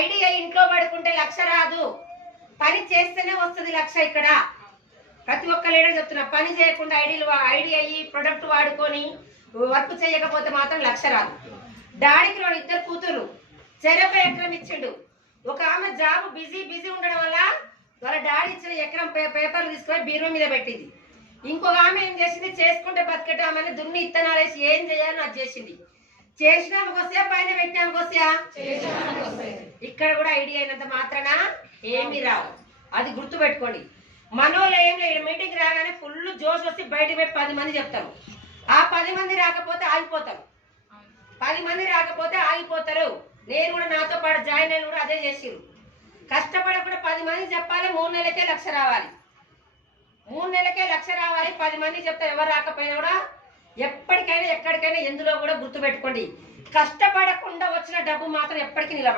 Idea ఇంట్లో పడుకుంటే లక్ష రాదు, పని చేస్తేనే వస్తుంది లక్ష. ఇక్కడ ప్రతి ఒక్క లీడర్ చెప్తున్నా, పని చేయకుండా ఐడియా అయ్యి ప్రొడక్ట్ వాడుకొని వర్క్ చేయకపోతే మాత్రం లక్ష రాదు. డాడీకి 2 కూతురు, చెరొక ఎకరం ఇచ్చిండు. ఒక ఆమె జాబ్ బిజీ ఉండడం వల్ల వాళ్ళ డాడీ ఇచ్చిన ఎకరం పేపర్లు తీసుకొని బీరో మీద పెట్టింది. ఇంకొక ఆమె ఏం చేసింది, చేసుకుంటే బతికట ఆమె దున్ని ఇత్తనాలు వేసి ఏం చేయాలని అది చేసింది. చేసినానికి వస్తే పైన పెట్టినానికి వస్తా, ఇక్కడ కూడా ఐడియా అయినంత మాత్రాన ఏమీ రావు, అది గుర్తు పెట్టుకోండి. మనోళ్ళు ఏం లేదు, మీటింగ్ రాగానే ఫుల్ జోష్ వస్తే బయటకు పోయి 10 మంది చెప్తారు. ఆ 10 మంది రాకపోతే ఆగిపోతారు, 10 మంది రాకపోతే ఆగిపోతారు. నేను కూడా నాతో పాటు జాయిన్ అయిన కూడా అదే చేసిరు. కష్టపడకుండా 10 మంది చెప్పాలి, 3 నెలలకే లక్ష రావాలి. 3 నెలలకే లక్ష రావాలి. 10 మంది చెప్తారు, ఎవరు రాకపోయినా కూడా ఎప్పటికైనా ఎక్కడికైనా ఎందులో కూడా గుర్తుపెట్టుకోండి, కష్టపడకుండా వచ్చిన డబ్బు మాత్రం ఎప్పటికీ నిలబడదు.